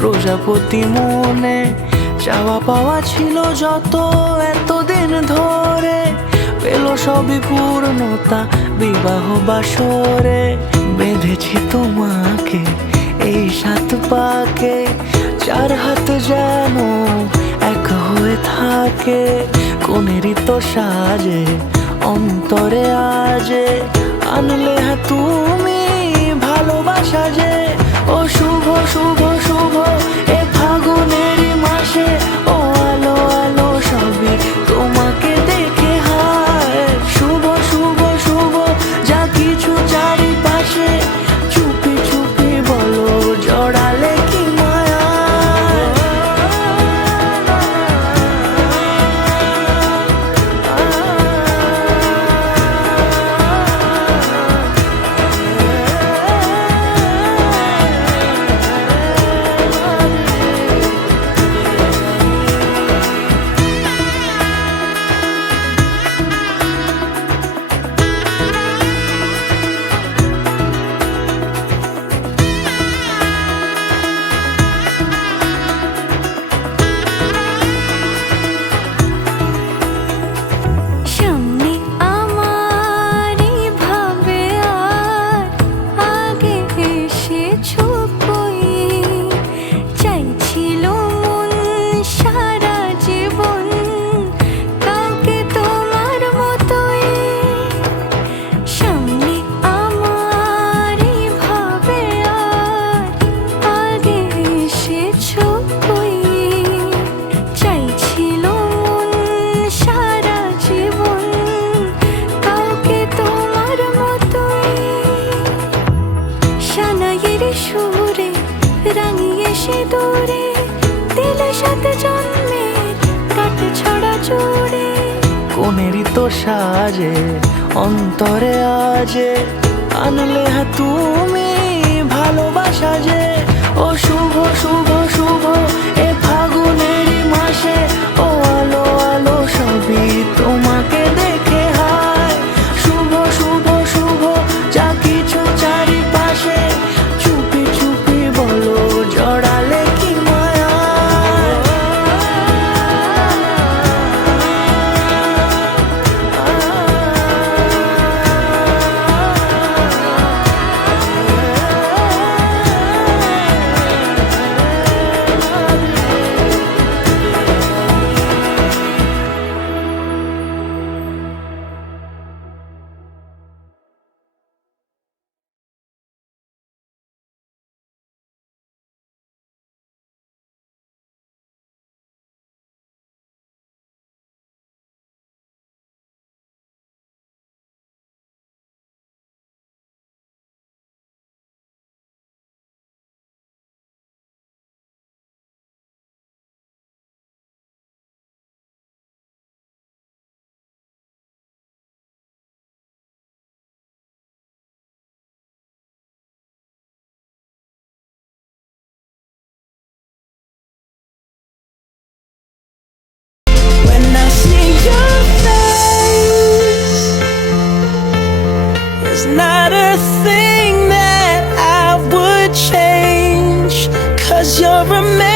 প্রজাপতি মনে চাওয়া পাওয়া ছিল যত এতদিন ধরে, পেল সবই পূর্ণতা বিবাহ বাসরে। বেঁধেছি তোমাকে এই 7 পাকে, 4 হাত যেন এক হয়ে থাকে। কোনেরই তো সাজে অন্তরে আজে, আনলে তুমি ভালোবাসা যে। ও শুভ শুভ শুভ এ ফাগুনেরই মাসে, ও আলো আলো সবই তোমাকে দেখে হায়। শুভ শুভ শুভ যা কিছু চারিপাশে, চুপি চুপি বলো জড়ালে কি মায়া। সুরে রাঙিয়ে সে দূরে দিলে 7 জন্মের কাট ছড়া জোড়ে। কোনেরই তো সাজে অন্তরে আজে, আনলে তুমি ভালোবাসা যে। ও শুভ শুভ শুভ এ ফাগুনেরই মাসে, ও আলো আলো সবই তোমাকে দেখে হায়। শুভ শুভ শুভ যা কিছু চারিপাশে, চুপি চুপি বলো জড়ালে কি মায়া। It's not a thing that I would change, 'cause you're amazing.